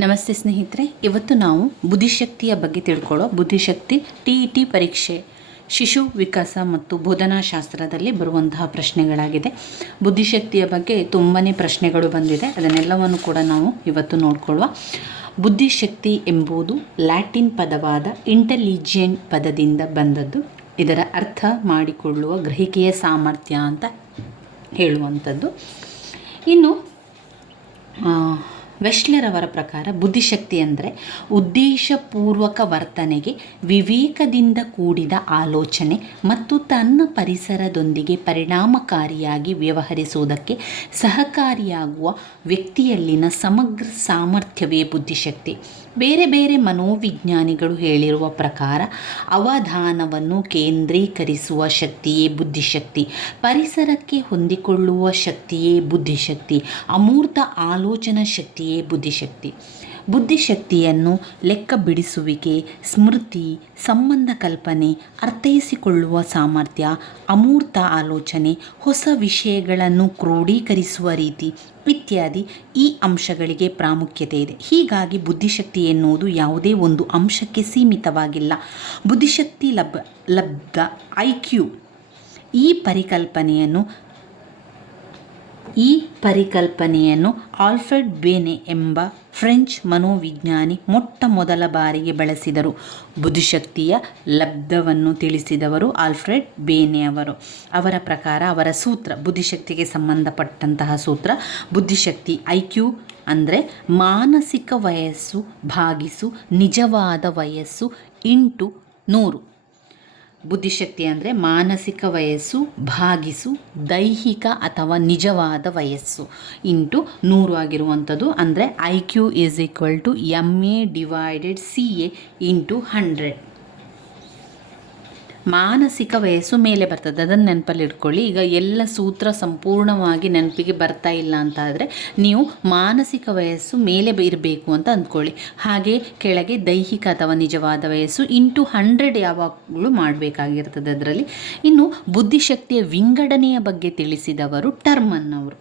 ನಮಸ್ತೆ ಸ್ನೇಹಿತರೆ, ಇವತ್ತು ನಾವು ಬುದ್ಧಿಶಕ್ತಿಯ ಬಗ್ಗೆ ತಿಳ್ಕೊಳ್ಳೋ ಬುದ್ಧಿಶಕ್ತಿ TET ಪರೀಕ್ಷೆ ಶಿಶು ವಿಕಾಸ ಮತ್ತು ಬೋಧನಾಶಾಸ್ತ್ರದಲ್ಲಿ ಬರುವಂತಹ ಪ್ರಶ್ನೆಗಳಾಗಿದೆ. ಬುದ್ಧಿಶಕ್ತಿಯ ಬಗ್ಗೆ ತುಂಬಾ ಪ್ರಶ್ನೆಗಳು ಬಂದಿದೆ. ಅದನ್ನೆಲ್ಲವನ್ನು ಕೂಡ ನಾವು ಇವತ್ತು ನೋಡ್ಕೊಳ್ಳುವ. ಬುದ್ಧಿಶಕ್ತಿ ಎಂಬುದು ಲ್ಯಾಟಿನ್ ಪದವಾದ ಇಂಟೆಲಿಜೆಂಟ್ ಪದದಿಂದ ಬಂದದ್ದು. ಇದರ ಅರ್ಥ ಮಾಡಿಕೊಳ್ಳುವ ಗ್ರಹಿಕೆಯ ಸಾಮರ್ಥ್ಯ ಅಂತ ಹೇಳುವಂಥದ್ದು. ಇನ್ನು ವೆಶ್ಲರ್ ಅವರ ಪ್ರಕಾರ ಬುದ್ಧಿಶಕ್ತಿ ಅಂದರೆ ಉದ್ದೇಶಪೂರ್ವಕ ವರ್ತನೆಗೆ ವಿವೇಕದಿಂದ ಕೂಡಿದ ಆಲೋಚನೆ ಮತ್ತು ತನ್ನ ಪರಿಸರದೊಂದಿಗೆ ಪರಿಣಾಮಕಾರಿಯಾಗಿ ವ್ಯವಹರಿಸುವುದಕ್ಕೆ ಸಹಕಾರಿಯಾಗುವ ವ್ಯಕ್ತಿಯಲ್ಲಿನ ಸಮಗ್ರ ಸಾಮರ್ಥ್ಯವೇ ಬುದ್ಧಿಶಕ್ತಿ. ಬೇರೆ ಬೇರೆ ಮನೋವಿಜ್ಞಾನಿಗಳು ಹೇಳಿರುವ ಪ್ರಕಾರ ಅವಧಾನವನ್ನು ಕೇಂದ್ರೀಕರಿಸುವ ಶಕ್ತಿಯೇ ಬುದ್ಧಿಶಕ್ತಿ, ಪರಿಸರಕ್ಕೆ ಹೊಂದಿಕೊಳ್ಳುವ ಶಕ್ತಿಯೇ ಬುದ್ಧಿಶಕ್ತಿ, ಅಮೂರ್ತ ಆಲೋಚನಾ ಶಕ್ತಿಯೇ ಬುದ್ಧಿಶಕ್ತಿ. ಬುದ್ಧಿಶಕ್ತಿಯನ್ನು ಲೆಕ್ಕ ಬಿಡಿಸುವಿಕೆ, ಸ್ಮೃತಿ, ಸಂಬಂಧ ಕಲ್ಪನೆ, ಅರ್ಥೈಸಿಕೊಳ್ಳುವ ಸಾಮರ್ಥ್ಯ, ಅಮೂರ್ತ ಆಲೋಚನೆ, ಹೊಸ ವಿಷಯಗಳನ್ನು ಕ್ರೋಢೀಕರಿಸುವ ರೀತಿ ಇತ್ಯಾದಿ ಈ ಅಂಶಗಳಿಗೆ ಪ್ರಾಮುಖ್ಯತೆ ಇದೆ. ಹೀಗಾಗಿ ಬುದ್ಧಿಶಕ್ತಿ ಎನ್ನುವುದು ಯಾವುದೇ ಒಂದು ಅಂಶಕ್ಕೆ ಸೀಮಿತವಾಗಿಲ್ಲ. ಬುದ್ಧಿಶಕ್ತಿ ಲಬ್ಧ IQ ಈ ಪರಿಕಲ್ಪನೆಯನ್ನು ಆಲ್ಫ್ರೆಡ್ ಬೇನೆ ಎಂಬ ಫ್ರೆಂಚ್ ಮನೋವಿಜ್ಞಾನಿ ಮೊಟ್ಟ ಮೊದಲ ಬಾರಿಗೆ ಬಳಸಿದರು. ಬುದ್ಧಿಶಕ್ತಿಯ ಲಬ್ಧವನ್ನು ತಿಳಿಸಿದವರು ಆಲ್ಫ್ರೆಡ್ ಬೇನೆ ಅವರು. ಅವರ ಪ್ರಕಾರ ಅವರ ಸೂತ್ರ, ಬುದ್ಧಿಶಕ್ತಿಗೆ ಸಂಬಂಧಪಟ್ಟಂತಹ ಸೂತ್ರ, ಬುದ್ಧಿಶಕ್ತಿ IQ ಅಂದರೆ ಮಾನಸಿಕ ವಯಸ್ಸು ಭಾಗಿಸು ನಿಜವಾದ ವಯಸ್ಸು ಇಂಟು 100. ಬುದ್ಧಿಶಕ್ತಿ ಅಂದರೆ ಮಾನಸಿಕ ವಯಸ್ಸು ಭಾಗಿಸು ದೈಹಿಕ ಅಥವಾ ನಿಜವಾದ ವಯಸ್ಸು ಇಂಟು 100 ಆಗಿರುವಂಥದ್ದು. ಅಂದರೆ IQ = MA/CA ಇಂಟು 100. ಮಾನಸಿಕ ವಯಸ್ಸು ಮೇಲೆ ಬರ್ತದೆ, ಅದನ್ನು ನೆನಪಲ್ಲಿ ಇಟ್ಕೊಳ್ಳಿ. ಈಗ ಎಲ್ಲ ಸೂತ್ರ ಸಂಪೂರ್ಣವಾಗಿ ನೆನಪಿಗೆ ಬರ್ತಾ ಇಲ್ಲ ಅಂತ ಆದರೆ ನೀವು ಮಾನಸಿಕ ವಯಸ್ಸು ಮೇಲೆ ಇರಬೇಕು ಅಂತ ಅಂದ್ಕೊಳ್ಳಿ. ಹಾಗೆ ಕೆಳಗೆ ದೈಹಿಕ ಅಥವಾ ನಿಜವಾದ ವಯಸ್ಸು ಇಂಟು 100 ಯಾವಾಗಲೂ ಮಾಡಬೇಕಾಗಿರ್ತದೆ ಅದರಲ್ಲಿ. ಇನ್ನು ಬುದ್ಧಿಶಕ್ತಿಯ ವಿಂಗಡಣೆಯ ಬಗ್ಗೆ ತಿಳಿಸಿದವರು ಟರ್ಮನ್ ಅವರು.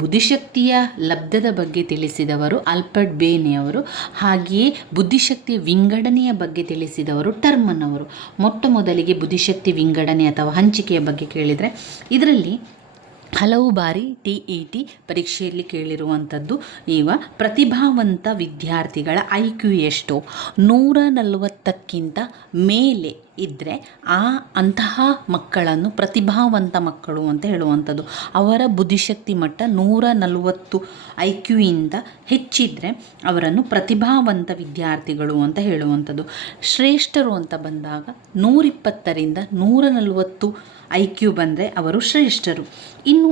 ಬುದ್ಧಿಶಕ್ತಿಯ ಲಬ್ಧದ ಬಗ್ಗೆ ತಿಳಿಸಿದವರು ಆಲ್ಫ್ರೆಡ್ ಬೇನೆ ಅವರು. ಹಾಗೆಯೇ ಬುದ್ಧಿಶಕ್ತಿಯ ವಿಂಗಡಣೆಯ ಬಗ್ಗೆ ತಿಳಿಸಿದವರು ಟರ್ಮನ್ ಅವರು. ಮೊಟ್ಟ ಮೊದಲಿಗೆ ಬುದ್ಧಿಶಕ್ತಿ ವಿಂಗಡಣೆ ಅಥವಾ ಹಂಚಿಕೆಯ ಬಗ್ಗೆ ಕೇಳಿದರೆ, ಇದರಲ್ಲಿ ಹಲವು ಬಾರಿ TET ಪರೀಕ್ಷೆಯಲ್ಲಿ ಕೇಳಿರುವಂಥದ್ದು. ಈಗ ಪ್ರತಿಭಾವಂತ ವಿದ್ಯಾರ್ಥಿಗಳ IQ ಎಷ್ಟು 140ಕ್ಕಿಂತ ಮೇಲೆ ಇದ್ದರೆ ಅಂತಹ ಮಕ್ಕಳನ್ನು ಪ್ರತಿಭಾವಂತ ಮಕ್ಕಳು ಅಂತ ಹೇಳುವಂಥದ್ದು. ಅವರ ಬುದ್ಧಿಶಕ್ತಿ ಮಟ್ಟ 140 IQ ಇಂದ ಹೆಚ್ಚಿದ್ದರೆ ಅವರನ್ನು ಪ್ರತಿಭಾವಂತ ವಿದ್ಯಾರ್ಥಿಗಳು ಅಂತ ಹೇಳುವಂಥದ್ದು. ಶ್ರೇಷ್ಠರು ಅಂತ ಬಂದಾಗ 120ರಿಂದ 140 IQ ಬಂದರೆ ಅವರು ಶ್ರೇಷ್ಠರು. ಇನ್ನು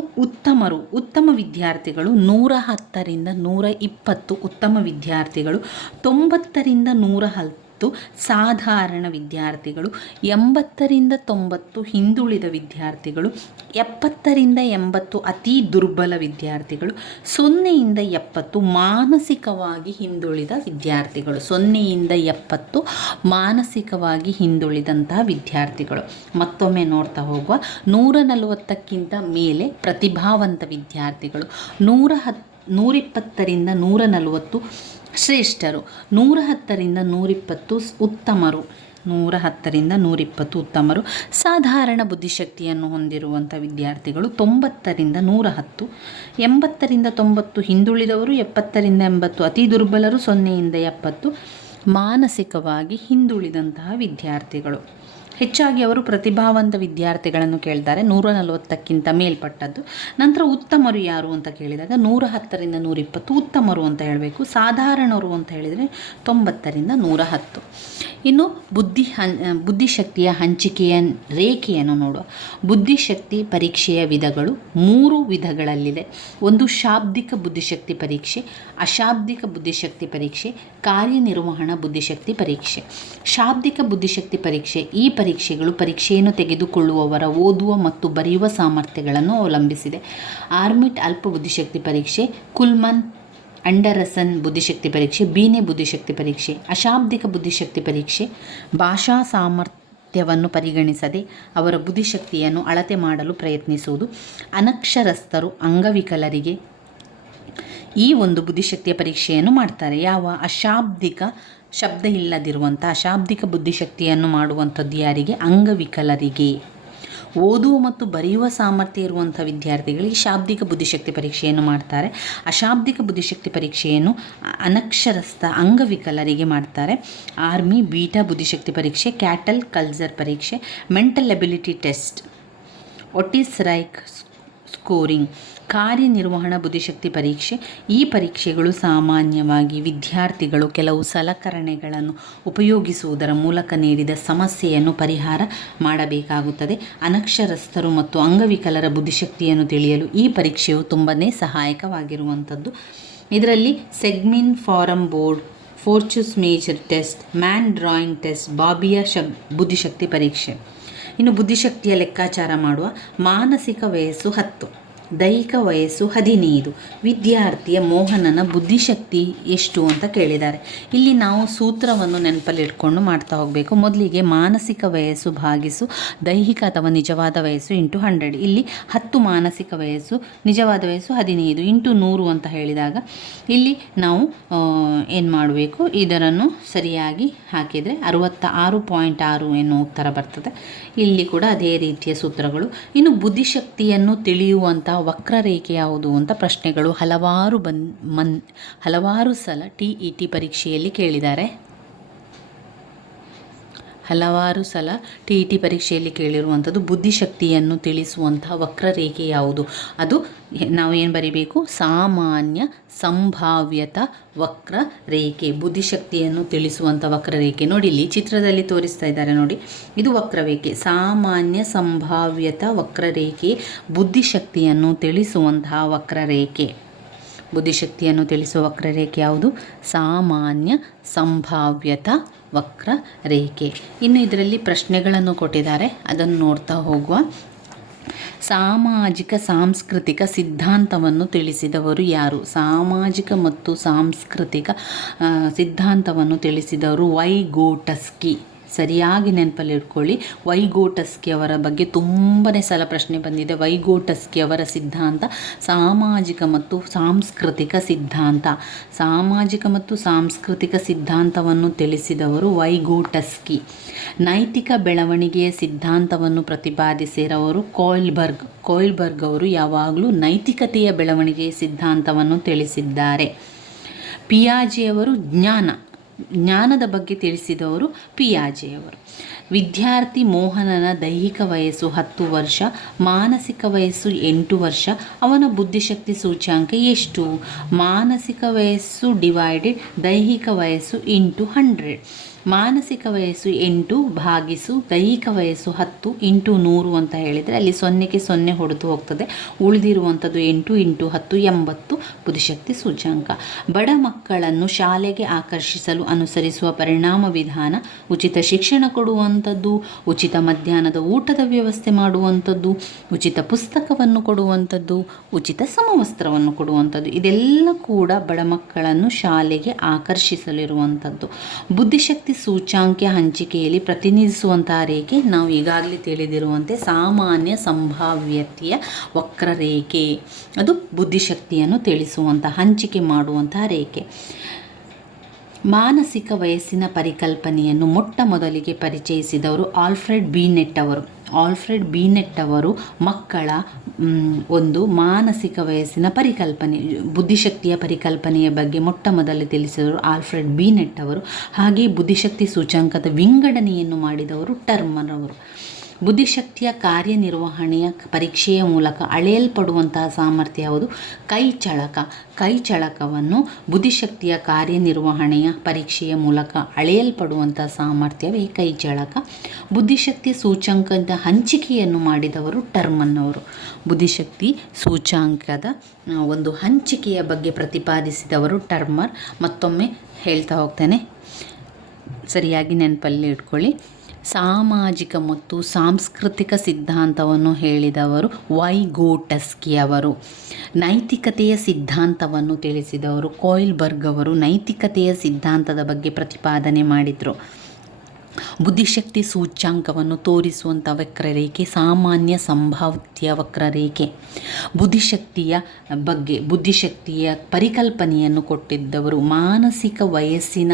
ಉತ್ತಮ ವಿದ್ಯಾರ್ಥಿಗಳು 110ರಿಂದ 120 ಉತ್ತಮ ವಿದ್ಯಾರ್ಥಿಗಳು, 90ರಿಂದ 110 ಸಾಧಾರಣ ವಿದ್ಯಾರ್ಥಿಗಳು, 80ರಿಂದ 90 ಹಿಂದುಳಿದ ವಿದ್ಯಾರ್ಥಿಗಳು, 70ರಿಂದ 80 ಅತಿ ದುರ್ಬಲ ವಿದ್ಯಾರ್ಥಿಗಳು, 0ಯಿಂದ 70 ಮಾನಸಿಕವಾಗಿ ಹಿಂದುಳಿದ ವಿದ್ಯಾರ್ಥಿಗಳು. 0ಯಿಂದ 70 ಮಾನಸಿಕವಾಗಿ ಹಿಂದುಳಿದಂತಹ ವಿದ್ಯಾರ್ಥಿಗಳು. ಮತ್ತೊಮ್ಮೆ ನೋಡ್ತಾ ಹೋಗುವ, 140ಕ್ಕಿಂತ ಮೇಲೆ ಪ್ರತಿಭಾವಂತ ವಿದ್ಯಾರ್ಥಿಗಳು, 120ರಿಂದ 140 ಶ್ರೇಷ್ಠರು, 110ರಿಂದ 120 ಉತ್ತಮರು, 110ರಿಂದ 120 ಉತ್ತಮರು, ಸಾಧಾರಣ ಬುದ್ಧಿಶಕ್ತಿಯನ್ನು ಹೊಂದಿರುವಂಥ ವಿದ್ಯಾರ್ಥಿಗಳು 90ರಿಂದ 110, 80ರಿಂದ 90 ಹಿಂದುಳಿದವರು, 70ರಿಂದ 80 ಅತಿ ದುರ್ಬಲರು, 0ಯಿಂದ 70 ಮಾನಸಿಕವಾಗಿ ಹಿಂದುಳಿದಂತಹ ವಿದ್ಯಾರ್ಥಿಗಳು. ಹೆಚ್ಚಾಗಿ ಅವರು ಪ್ರತಿಭಾವಂತ ವಿದ್ಯಾರ್ಥಿಗಳನ್ನು ಕೇಳ್ತಾರೆ, 140ಕ್ಕಿಂತ ಮೇಲ್ಪಟ್ಟದ್ದು. ನಂತರ ಉತ್ತಮರು ಯಾರು ಅಂತ ಕೇಳಿದಾಗ 110ರಿಂದ 120 ಉತ್ತಮರು ಅಂತ ಹೇಳಬೇಕು. ಸಾಧಾರಣರು ಅಂತ ಹೇಳಿದರೆ 90ರಿಂದ 110. ಇನ್ನು ಬುದ್ಧಿಶಕ್ತಿಯ ಹಂಚಿಕೆಯ ರೇಖೆಯನ್ನು ನೋಡುವ. ಬುದ್ಧಿಶಕ್ತಿ ಪರೀಕ್ಷೆಯ ವಿಧಗಳು 3 ವಿಧಗಳಲ್ಲಿದೆ. ಒಂದು ಶಾಬ್ದಿಕ ಬುದ್ಧಿಶಕ್ತಿ ಪರೀಕ್ಷೆ, ಅಶಾಬ್ದಿಕ ಬುದ್ಧಿಶಕ್ತಿ ಪರೀಕ್ಷೆ, ಕಾರ್ಯನಿರ್ವಹಣಾ ಬುದ್ಧಿಶಕ್ತಿ ಪರೀಕ್ಷೆ. ಶಾಬ್ದಿಕ ಬುದ್ಧಿಶಕ್ತಿ ಪರೀಕ್ಷೆ, ಈ ಪರೀಕ್ಷೆಗಳು ಪರೀಕ್ಷೆಯನ್ನು ತೆಗೆದುಕೊಳ್ಳುವವರ ಓದುವ ಮತ್ತು ಬರೆಯುವ ಸಾಮರ್ಥ್ಯಗಳನ್ನು ಅವಲಂಬಿಸಿದೆ. ಆರ್ಮಿಟ್ ಅಲ್ಪ ಬುದ್ಧಿಶಕ್ತಿ ಪರೀಕ್ಷೆ, ಕುಲ್ಮನ್ ಅಂಡರ್ಸನ್ ಬುದ್ಧಿಶಕ್ತಿ ಪರೀಕ್ಷೆ, ಬೀನೆ ಬುದ್ಧಿಶಕ್ತಿ ಪರೀಕ್ಷೆ. ಅಶಾಬ್ದಿಕ ಬುದ್ಧಿಶಕ್ತಿ ಪರೀಕ್ಷೆ ಭಾಷಾ ಸಾಮರ್ಥ್ಯವನ್ನು ಪರಿಗಣಿಸದೆ ಅವರ ಬುದ್ಧಿಶಕ್ತಿಯನ್ನು ಅಳತೆ ಮಾಡಲು ಪ್ರಯತ್ನಿಸುವುದು. ಅನಕ್ಷರಸ್ಥರು, ಅಂಗವಿಕಲರಿಗೆ ಈ ಒಂದು ಬುದ್ಧಿಶಕ್ತಿಯ ಪರೀಕ್ಷೆಯನ್ನು ಮಾಡ್ತಾರೆ. ಯಾವ ಅಶಾಬ್ದಿಕ ಶಬ್ದ ಇಲ್ಲದಿರುವಂಥ ಅಶಾಬ್ದಿಕ ಬುದ್ಧಿಶಕ್ತಿಯನ್ನು ಮಾಡುವಂಥದ್ದು ಯಾರಿಗೆ? ಅಂಗವಿಕಲರಿಗೆ. ಓದುವ ಮತ್ತು ಬರೆಯುವ ಸಾಮರ್ಥ್ಯ ಇರುವಂಥ ವಿದ್ಯಾರ್ಥಿಗಳಿಗೆ ಶಾಬ್ದಿಕ ಬುದ್ಧಿಶಕ್ತಿ ಪರೀಕ್ಷೆಯನ್ನು ಮಾಡ್ತಾರೆ. ಅಶಾಬ್ದಿಕ ಬುದ್ಧಿಶಕ್ತಿ ಪರೀಕ್ಷೆಯನ್ನು ಅನಕ್ಷರಸ್ಥ ಅಂಗವಿಕಲರಿಗೆ ಮಾಡ್ತಾರೆ. ಆರ್ಮಿ ಬೀಟಾ ಬುದ್ಧಿಶಕ್ತಿ ಪರೀಕ್ಷೆ, ಕ್ಯಾಟಲ್ ಕಲ್ಸರ್ ಪರೀಕ್ಷೆ, ಮೆಂಟಲ್ ಎಬಿಲಿಟಿ ಟೆಸ್ಟ್, ಒಟಿಸ್ ರೈಕ್ ಸ್ಕೋರಿಂಗ್, ಕಾರ್ಯನಿರ್ವಹಣಾ ಬುದ್ಧಿಶಕ್ತಿ ಪರೀಕ್ಷೆ. ಈ ಪರೀಕ್ಷೆಗಳು ಸಾಮಾನ್ಯವಾಗಿ ವಿದ್ಯಾರ್ಥಿಗಳು ಕೆಲವು ಸಲಕರಣೆಗಳನ್ನು ಉಪಯೋಗಿಸುವುದರ ಮೂಲಕ ನೀಡಿದ ಸಮಸ್ಯೆಯನ್ನು ಪರಿಹಾರ ಮಾಡಬೇಕಾಗುತ್ತದೆ. ಅನಕ್ಷರಸ್ಥರು ಮತ್ತು ಅಂಗವಿಕಲರ ಬುದ್ಧಿಶಕ್ತಿಯನ್ನು ತಿಳಿಯಲು ಈ ಪರೀಕ್ಷೆಯು ತುಂಬಾ ಸಹಾಯಕವಾಗಿರುವಂಥದ್ದು. ಇದರಲ್ಲಿ Seguin form board, Porteus maze test, man drawing test, ಬಾಬಿಯ ಬುದ್ಧಿಶಕ್ತಿ ಪರೀಕ್ಷೆ. ಇನ್ನು ಬುದ್ಧಿಶಕ್ತಿಯ ಲೆಕ್ಕಾಚಾರ ಮಾಡುವ ಮಾನಸಿಕ ವಯಸ್ಸು 10, ದೈಹಿಕ ವಯಸ್ಸು 15. ವಿದ್ಯಾರ್ಥಿಯ ಮೋಹನನ ಬುದ್ಧಿಶಕ್ತಿ ಎಷ್ಟು ಅಂತ ಕೇಳಿದ್ದಾರೆ. ಇಲ್ಲಿ ನಾವು ಸೂತ್ರವನ್ನು ನೆನಪಲ್ಲಿ ಇಟ್ಕೊಂಡು ಮಾಡ್ತಾ ಹೋಗಬೇಕು. ಮೊದಲಿಗೆ ಮಾನಸಿಕ ವಯಸ್ಸು ಭಾಗಿಸು ದೈಹಿಕ ಅಥವಾ ನಿಜವಾದ ವಯಸ್ಸು ಇಂಟು 100. ಇಲ್ಲಿ 10 ಮಾನಸಿಕ ವಯಸ್ಸು, ನಿಜವಾದ ವಯಸ್ಸು 15 ಇಂಟು 100 ಅಂತ ಹೇಳಿದಾಗ ಇಲ್ಲಿ ನಾವು ಏನು ಮಾಡಬೇಕು, ಇದನ್ನು ಸರಿಯಾಗಿ ಹಾಕಿದರೆ 66.6 ಎನ್ನುವ ಉತ್ತರ ಬರ್ತದೆ. ಇಲ್ಲಿ ಕೂಡ ಅದೇ ರೀತಿಯ ಸೂತ್ರಗಳು. ಇನ್ನು ಬುದ್ಧಿಶಕ್ತಿಯನ್ನು ತಿಳಿಯುವಂಥ ವಕ್ರರೇಖೆ ಯಾವುದು ಅಂತ ಪ್ರಶ್ನೆಗಳು ಹಲವಾರು ಸಲ TET ಪರೀಕ್ಷೆಯಲ್ಲಿ ಕೇಳಿದ್ದಾರೆ. ಹಲವಾರು ಸಲ TET ಪರೀಕ್ಷೆಯಲ್ಲಿ ಕೇಳಿರುವಂಥದ್ದು ಬುದ್ಧಿಶಕ್ತಿಯನ್ನು ತಿಳಿಸುವಂತಹ ವಕ್ರರೇಖೆ ಯಾವುದು? ಅದು ನಾವು ಏನು ಬರಿಬೇಕು? ಸಾಮಾನ್ಯ ಸಂಭಾವ್ಯತ ವಕ್ರರೇಖೆ. ಬುದ್ಧಿಶಕ್ತಿಯನ್ನು ತಿಳಿಸುವಂಥ ವಕ್ರರೇಖೆ ನೋಡಿ, ಇಲ್ಲಿ ಚಿತ್ರದಲ್ಲಿ ತೋರಿಸ್ತಾ ಇದ್ದಾರೆ ನೋಡಿ, ಇದು ವಕ್ರರೇಖೆ. ಸಾಮಾನ್ಯ ಸಂಭಾವ್ಯತ ವಕ್ರರೇಖೆ ಬುದ್ಧಿಶಕ್ತಿಯನ್ನು ತಿಳಿಸುವಂತಹ ವಕ್ರರೇಖೆ. ಬುದ್ಧಿಶಕ್ತಿಯನ್ನು ತಿಳಿಸುವ ವಕ್ರರೇಖೆ ಯಾವುದು? ಸಾಮಾನ್ಯ ಸಂಭಾವ್ಯತ ವಕ್ರರೇಖೆ. ಇನ್ನು ಇದರಲ್ಲಿ ಪ್ರಶ್ನೆಗಳನ್ನು ಕೊಟ್ಟಿದ್ದಾರೆ, ಅದನ್ನು ನೋಡ್ತಾ ಹೋಗುವ. ಸಾಮಾಜಿಕ ಸಾಂಸ್ಕೃತಿಕ ಸಿದ್ಧಾಂತವನ್ನು ತಿಳಿಸಿದವರು ಯಾರು? ಸಾಮಾಜಿಕ ಮತ್ತು ಸಾಂಸ್ಕೃತಿಕ ಸಿದ್ಧಾಂತವನ್ನು ತಿಳಿಸಿದವರು ವೈಗೋಟಸ್ಕಿ. ಸರಿಯಾಗಿ ನೆನಪಲ್ಲಿ ಇಟ್ಕೊಳ್ಳಿ. ವೈಗೋಟಸ್ಕಿ ಅವರ ಬಗ್ಗೆ ತುಂಬಾ ಸಲ ಪ್ರಶ್ನೆ ಬಂದಿದೆ. ವೈಗೋಟಸ್ಕಿ ಅವರ ಸಿದ್ಧಾಂತ ಸಾಮಾಜಿಕ ಮತ್ತು ಸಾಂಸ್ಕೃತಿಕ ಸಿದ್ಧಾಂತ. ಸಾಮಾಜಿಕ ಮತ್ತು ಸಾಂಸ್ಕೃತಿಕ ಸಿದ್ಧಾಂತವನ್ನು ತಿಳಿಸಿದವರು ವೈಗೋಟಸ್ಕಿ. ನೈತಿಕ ಬೆಳವಣಿಗೆಯ ಸಿದ್ಧಾಂತವನ್ನು ಪ್ರತಿಪಾದಿಸಿದವರು ಕೊಯ್ಲ್ಬರ್ಗ್ ಅವರು ಯಾವಾಗಲೂ ನೈತಿಕತೆಯ ಬೆಳವಣಿಗೆಯ ಸಿದ್ಧಾಂತವನ್ನು ತಿಳಿಸಿದ್ದಾರೆ. ಪಿಯಾಜೆಯವರು ಜ್ಞಾನದ ಬಗ್ಗೆ ತಿಳಿಸಿದವರು ಪಿಯಾಜೆಯವರು. ವಿದ್ಯಾರ್ಥಿ ಮೋಹನನ ದೈಹಿಕ ವಯಸ್ಸು 10 ವರ್ಷ, ಮಾನಸಿಕ ವಯಸ್ಸು 8 ವರ್ಷ. ಅವನ ಬುದ್ಧಿಶಕ್ತಿ ಸೂಚ್ಯಾಂಕ ಎಷ್ಟು? ಮಾನಸಿಕ ವಯಸ್ಸು ಡಿವೈಡೆಡ್ ದೈಹಿಕ ವಯಸ್ಸು ಇಂಟು 100. ಮಾನಸಿಕ ವಯಸ್ಸು 8 ಭಾಗಿಸು ದೈಹಿಕ ವಯಸ್ಸು 10 ಇಂಟು 100 ಅಂತ ಹೇಳಿದರೆ ಅಲ್ಲಿ 0ಕ್ಕೆ 0 ಹೊಡೆದು ಹೋಗ್ತದೆ. ಉಳಿದಿರುವಂಥದ್ದು 8 ಇಂಟು 10 80 ಬುದ್ಧಿಶಕ್ತಿ ಸೂಚ್ಯಾಂಕ. ಬಡ ಮಕ್ಕಳನ್ನು ಶಾಲೆಗೆ ಆಕರ್ಷಿಸಲು ಅನುಸರಿಸುವ ಪರಿಣಾಮ ವಿಧಾನ: ಉಚಿತ ಶಿಕ್ಷಣ ಕೊಡುವಂಥದ್ದು, ಉಚಿತ ಮಧ್ಯಾಹ್ನದ ಊಟದ ವ್ಯವಸ್ಥೆ ಮಾಡುವಂಥದ್ದು, ಉಚಿತ ಪುಸ್ತಕವನ್ನು ಕೊಡುವಂಥದ್ದು, ಉಚಿತ ಸಮವಸ್ತ್ರವನ್ನು ಕೊಡುವಂಥದ್ದು. ಇದೆಲ್ಲ ಕೂಡ ಬಡ ಮಕ್ಕಳನ್ನು ಶಾಲೆಗೆ ಆಕರ್ಷಿಸಲಿರುವಂಥದ್ದು. ಬುದ್ಧಿಶಕ್ತಿ ಸೂಚ್ಯಾಂಕ ಹಂಚಿಕೆಯಲ್ಲಿ ಪ್ರತಿನಿಧಿಸುವಂತಹ ರೇಖೆ ನಾವು ಈಗಾಗಲೇ ತಿಳಿದಿರುವಂತೆ ಸಾಮಾನ್ಯ ಸಂಭಾವ್ಯತೆಯ ವಕ್ರರೇಖೆ. ಅದು ಬುದ್ಧಿಶಕ್ತಿಯನ್ನು ತಿಳಿಸುವಂತಹ ಹಂಚಿಕೆ ಮಾಡುವಂತಹ ರೇಖೆ. ಮಾನಸಿಕ ವಯಸ್ಸಿನ ಪರಿಕಲ್ಪನೆಯನ್ನು ಮೊಟ್ಟ ಮೊದಲಿಗೆ ಪರಿಚಯಿಸಿದವರು ಆಲ್ಫ್ರೆಡ್ ಬಿನೆಟ್ ಅವರು ಮಕ್ಕಳ ಒಂದು ಮಾನಸಿಕ ವಯಸ್ಸಿನ ಪರಿಕಲ್ಪನೆ, ಬುದ್ಧಿಶಕ್ತಿಯ ಪರಿಕಲ್ಪನೆಯ ಬಗ್ಗೆ ಮೊಟ್ಟ ಮೊದಲು ತಿಳಿಸಿದವರು ಆಲ್ಫ್ರೆಡ್ ಬಿನೆಟ್ ಅವರು. ಹಾಗೆ ಬುದ್ಧಿಶಕ್ತಿ ಸೂಚ್ಯಾಂಕದ ವಿಂಗಡಣೆಯನ್ನು ಮಾಡಿದವರು ಟರ್ಮರ್ ಅವರು. ಬುದ್ಧಿಶಕ್ತಿಯ ಕಾರ್ಯನಿರ್ವಹಣೆಯ ಪರೀಕ್ಷೆಯ ಮೂಲಕ ಅಳೆಯಲ್ಪಡುವಂತಹ ಸಾಮರ್ಥ್ಯ ಯಾವುದು? ಕೈಚಳಕವನ್ನು ಬುದ್ಧಿಶಕ್ತಿಯ ಕಾರ್ಯನಿರ್ವಹಣೆಯ ಪರೀಕ್ಷೆಯ ಮೂಲಕ ಅಳೆಯಲ್ಪಡುವಂತಹ ಸಾಮರ್ಥ್ಯವೇ ಕೈಚಳಕ. ಬುದ್ಧಿಶಕ್ತಿ ಸೂಚ್ಯಾಂಕದ ಹಂಚಿಕೆಯನ್ನು ಮಾಡಿದವರು ಟರ್ಮನ್ ಅವರು. ಬುದ್ಧಿಶಕ್ತಿ ಸೂಚ್ಯಾಂಕದ ಒಂದು ಹಂಚಿಕೆಯ ಬಗ್ಗೆ ಪ್ರತಿಪಾದಿಸಿದವರು ಟರ್ಮರ್. ಮತ್ತೊಮ್ಮೆ ಹೇಳ್ತಾ ಹೋಗ್ತೇನೆ, ಸರಿಯಾಗಿ ನೆನಪಲ್ಲಿ ಇಟ್ಕೊಳ್ಳಿ. ಸಾಮಾಜಿಕ ಮತ್ತು ಸಾಂಸ್ಕೃತಿಕ ಸಿದ್ಧಾಂತವನ್ನು ಹೇಳಿದವರು ವೈಗೋಟಸ್ಕಿ ಅವರು. ನೈತಿಕತೆಯ ಸಿದ್ಧಾಂತವನ್ನು ತಿಳಿಸಿದವರು ಕೊಯ್ಲ್ಬರ್ಗ್ ಅವರು. ನೈತಿಕತೆಯ ಸಿದ್ಧಾಂತದ ಬಗ್ಗೆ ಪ್ರತಿಪಾದನೆ ಮಾಡಿದರು. ಬುದ್ಧಿಶಕ್ತಿ ಸೂಚ್ಯಾಂಕವನ್ನು ತೋರಿಸುವಂಥ ವಕ್ರರೇಖೆ ಸಾಮಾನ್ಯ ಸಂಭಾವ್ಯ ವಕ್ರರೇಖೆ. ಬುದ್ಧಿಶಕ್ತಿಯ ಬಗ್ಗೆ ಬುದ್ಧಿಶಕ್ತಿಯ ಪರಿಕಲ್ಪನೆಯನ್ನು ಕೊಟ್ಟಿದ್ದವರು, ಮಾನಸಿಕ ವಯಸ್ಸಿನ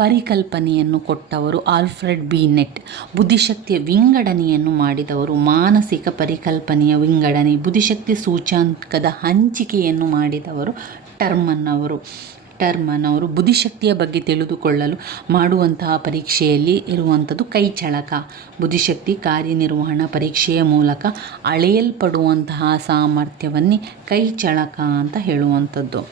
ಪರಿಕಲ್ಪನೆಯನ್ನು ಕೊಟ್ಟವರು ಆಲ್ಫ್ರೆಡ್ ಬಿನೆಟ್. ಬುದ್ಧಿಶಕ್ತಿಯ ವಿಂಗಡಣೆಯನ್ನು ಮಾಡಿದವರು, ಮಾನಸಿಕ ಪರಿಕಲ್ಪನೆಯ ವಿಂಗಡಣೆ, ಬುದ್ಧಿಶಕ್ತಿ ಸೂಚ್ಯಾಂಕದ ಹಂಚಿಕೆಯನ್ನು ಮಾಡಿದವರು ಟರ್ಮನ್ ಅವರು. ಬುದ್ಧಿಶಕ್ತಿಯ ಬಗ್ಗೆ ತಿಳಿದುಕೊಳ್ಳಲು ಮಾಡುವಂತಹ ಪರೀಕ್ಷೆಯಲ್ಲಿ ಇರುವಂಥದ್ದು ಕೈಚಳಕ. ಬುದ್ಧಿಶಕ್ತಿ ಕಾರ್ಯನಿರ್ವಹಣಾ ಪರೀಕ್ಷೆಯ ಮೂಲಕ ಅಳೆಯಲ್ಪಡುವಂತಹ ಸಾಮರ್ಥ್ಯವನ್ನೇ ಕೈಚಳಕ ಅಂತ ಹೇಳುವಂಥದ್ದು.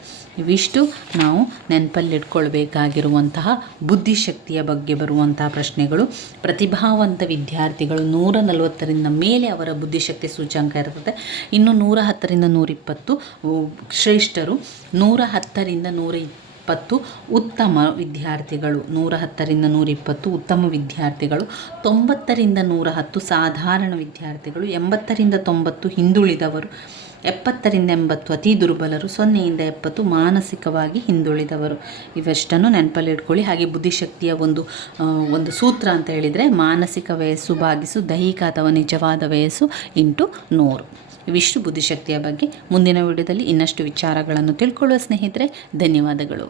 ಇವಿಷ್ಟು ನಾವು ನೆನಪಲ್ಲಿಟ್ಕೊಳ್ಬೇಕಾಗಿರುವಂತಹ ಬುದ್ಧಿಶಕ್ತಿಯ ಬಗ್ಗೆ ಬರುವಂತಹ ಪ್ರಶ್ನೆಗಳು. ಪ್ರತಿಭಾವಂತ ವಿದ್ಯಾರ್ಥಿಗಳು 140ರಿಂದ ಮೇಲೆ ಅವರ ಬುದ್ಧಿಶಕ್ತಿ ಸೂಚ್ಯಾಂಕ ಇರ್ತದೆ. ಇನ್ನು 110ರಿಂದ 120 ಶ್ರೇಷ್ಠರು, 110ರಿಂದ 120 ಉತ್ತಮ ವಿದ್ಯಾರ್ಥಿಗಳು, 110ರಿಂದ 120 ಉತ್ತಮ ವಿದ್ಯಾರ್ಥಿಗಳು, 90ರಿಂದ 110 ಸಾಧಾರಣ ವಿದ್ಯಾರ್ಥಿಗಳು, 80ರಿಂದ 90 ಹಿಂದುಳಿದವರು, 70ರಿಂದ 80 ಅತಿ ದುರ್ಬಲರು, 0ಯಿಂದ 70 ಮಾನಸಿಕವಾಗಿ ಹಿಂದುಳಿದವರು. ಇವಷ್ಟನ್ನು ನೆನಪಲ್ಲಿ ಇಟ್ಕೊಳ್ಳಿ. ಹಾಗೆ ಬುದ್ಧಿಶಕ್ತಿಯ ಒಂದು ಸೂತ್ರ ಅಂತ ಹೇಳಿದರೆ ಮಾನಸಿಕ ವಯಸ್ಸು ಭಾಗಿಸು ದೈಹಿಕ ಅಥವಾ ನಿಜವಾದ ವಯಸ್ಸು ಇಂಟು 100. ಇವಿಷ್ಟು ಬುದ್ಧಿಶಕ್ತಿಯ ಬಗ್ಗೆ. ಮುಂದಿನ ವಿಡಿಯೋದಲ್ಲಿ ಇನ್ನಷ್ಟು ವಿಚಾರಗಳನ್ನು ತಿಳ್ಕೊಳ್ಳುವ ಸ್ನೇಹಿತರೆ. ಧನ್ಯವಾದಗಳು.